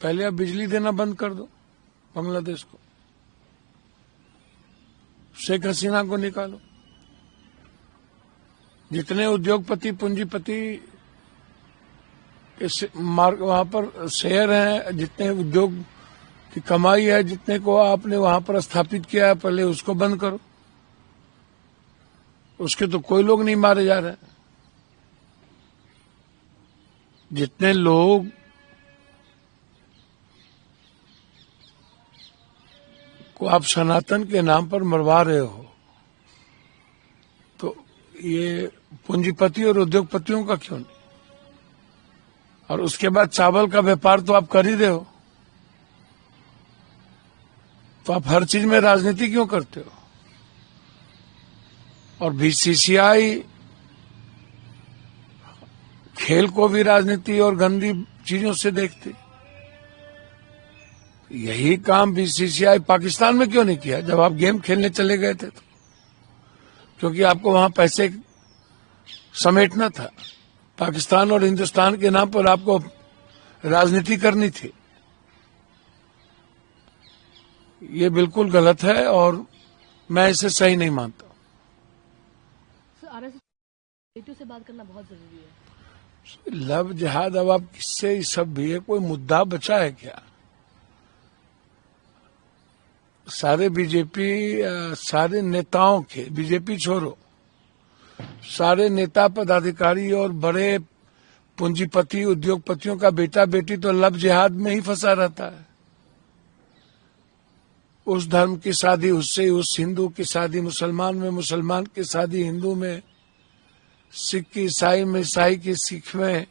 पहले आप बिजली देना बंद कर दो बांग्लादेश को, शेख हसीना को निकालो। जितने उद्योगपति पूंजीपति वहां पर शेयर हैं, जितने उद्योग की कमाई है, जितने को आपने वहां पर स्थापित किया है, पहले उसको बंद करो। उसके तो कोई लोग नहीं मारे जा रहे। जितने लोग को आप सनातन के नाम पर मरवा रहे हो, तो ये पूंजीपति और उद्योगपतियों का क्यों नहीं? और उसके बाद चावल का व्यापार तो आप कर ही रहे हो, तो आप हर चीज में राजनीति क्यों करते हो? और बीसीसीआई खेल को भी राजनीति और गंदी चीजों से देखती। यही काम बीसीसीआई पाकिस्तान में क्यों नहीं किया जब आप गेम खेलने चले गए थे? तो क्योंकि आपको वहां पैसे समेटना था। पाकिस्तान और हिंदुस्तान के नाम पर आपको राजनीति करनी थी। ये बिल्कुल गलत है और मैं इसे सही नहीं मानता। आरएसएस से बात करना बहुत जरूरी है। लव जिहाद, अब आप किससे ये सब भी है? कोई मुद्दा बचा है क्या? सारे बीजेपी, सारे नेताओं के, बीजेपी छोड़ो, सारे नेता पदाधिकारी और बड़े पूंजीपति उद्योगपतियों का बेटा बेटी तो लव जिहाद में ही फंसा रहता है। उस धर्म की शादी उससे, उस हिंदू की शादी मुसलमान में, मुसलमान की शादी हिंदू में, सिख की ईसाई में, ईसाई की सिख में।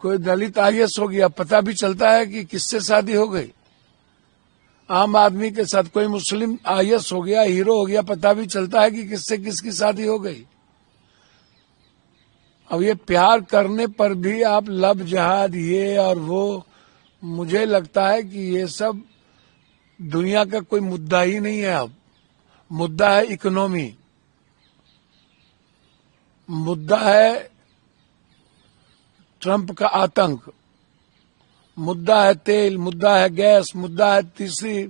कोई दलित आईएएस हो गया, पता भी चलता है कि किससे शादी हो गई। आम आदमी के साथ कोई मुस्लिम आईएएस हो गया, हीरो हो गया, पता भी चलता है कि किससे किसकी शादी हो गई। अब ये प्यार करने पर भी आप लव जिहाद ये और वो, मुझे लगता है कि ये सब दुनिया का कोई मुद्दा ही नहीं है। अब मुद्दा है इकोनॉमी, मुद्दा है ट्रंप का आतंक, मुद्दा है तेल, मुद्दा है गैस, मुद्दा है तीसरी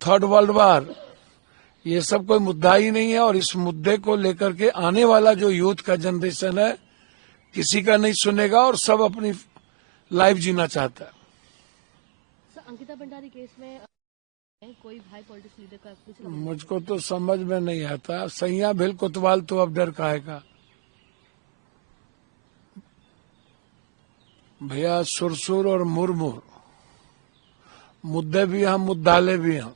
थर्ड वर्ल्ड वार। ये सब कोई मुद्दा ही नहीं है। और इस मुद्दे को लेकर के आने वाला जो यूथ का जनरेशन है, किसी का नहीं सुनेगा और सब अपनी लाइफ जीना चाहता है। अंकिता भंडारी केस में कोई हाई पॉलिटिक्स लीडर का कुछ मुझको तो समझ में नहीं आता। सैया भेल कोतवाल तो अब डर काहेगा भैया। सुरसुर और मुरमुर मुद्दे भी हम, मुद्दाले भी हम।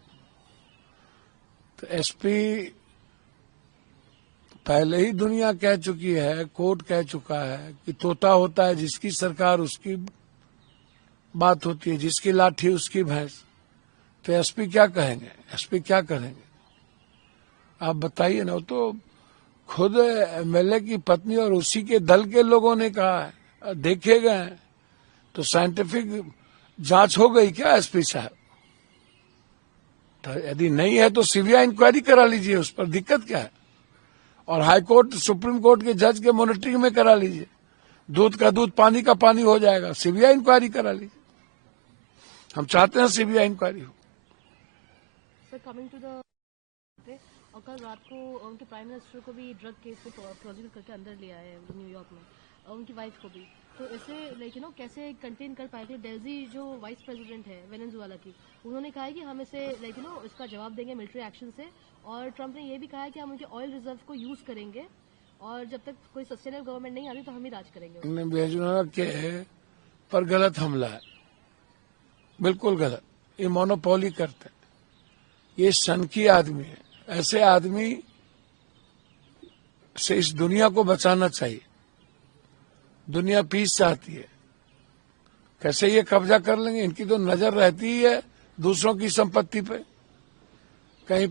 तो एसपी पहले ही दुनिया कह चुकी है, कोर्ट कह चुका है कि तोता होता है जिसकी सरकार उसकी बात होती है, जिसकी लाठी उसकी भैंस। तो एसपी क्या कहेंगे? एसपी क्या करेंगे? आप बताइए ना। तो खुद एमएलए की पत्नी और उसी के दल के लोगों ने कहा है, देखे गए। तो साइंटिफिक जांच हो गई क्या एसपी साहब? तो यदि नहीं है तो सीबीआई इंक्वायरी करा लीजिए, उस पर दिक्कत क्या है? और हाई कोर्ट, सुप्रीम कोर्ट के जज के मॉनिटरिंग में करा लीजिए। दूध का दूध, पानी का पानी हो जाएगा। सीबीआई इंक्वायरी करा लीजिए। हम चाहते हैं सीबीआई इंक्वायरी हो। सर, कमिंग टू द, और कल रात को उनके प्राइम मिनिस्टर को भी ड्रग केस में प्रोसिक्यूट करके अंदर लिया है न्यूयॉर्क में, उनकी वाइफ को भी। तो ऐसे कैसे कंटेन कर पाए थे? डेल्जी जो वाइस प्रेसिडेंट है वेनेजुएला की, उन्होंने कहा है कि हम इसे इसका जवाब देंगे मिलिट्री एक्शन से। और ट्रंप ने यह भी कहा है कि हम उनके ऑयल रिजर्व को यूज करेंगे और जब तक कोई सस्टेनेबल गवर्नमेंट नहीं आती तो हम ही राज करेंगे। वेनेजुएला के पर गलत हमला है, बिल्कुल गलत। ये मोनोपोली करते हैं। ये सनकी आदमी है। ऐसे आदमी से इस दुनिया को बचाना चाहिए। दुनिया पीस चाहती है। कैसे ये कब्जा कर लेंगे? इनकी तो नजर रहती ही है दूसरों की संपत्ति पे, कहीं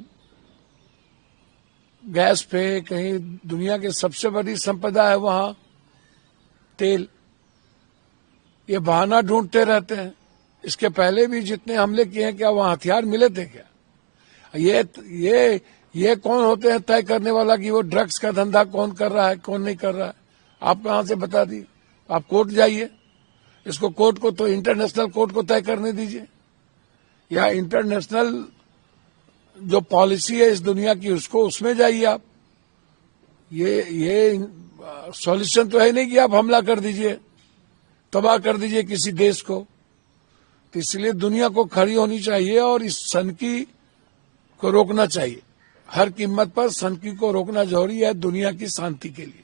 गैस पे, कहीं दुनिया की सबसे बड़ी संपदा है वहां तेल। ये बहाना ढूंढते रहते हैं। इसके पहले भी जितने हमले किए हैं, क्या वहां हथियार मिले थे क्या? ये कौन होते हैं तय करने वाला कि वो ड्रग्स का धंधा कौन कर रहा है, कौन नहीं कर रहा है? आप कहां से बता दी? आप कोर्ट जाइए। इसको कोर्ट को तो इंटरनेशनल कोर्ट को तय करने दीजिए, या इंटरनेशनल जो पॉलिसी है इस दुनिया की उसको उसमें जाइए आप। ये सॉल्यूशन तो है नहीं कि आप हमला कर दीजिए, तबाह कर दीजिए किसी देश को। तो इसलिए दुनिया को खड़ी होनी चाहिए और इस सनकी को रोकना चाहिए। हर कीमत पर सनकी को रोकना जरूरी है दुनिया की शांति के लिए।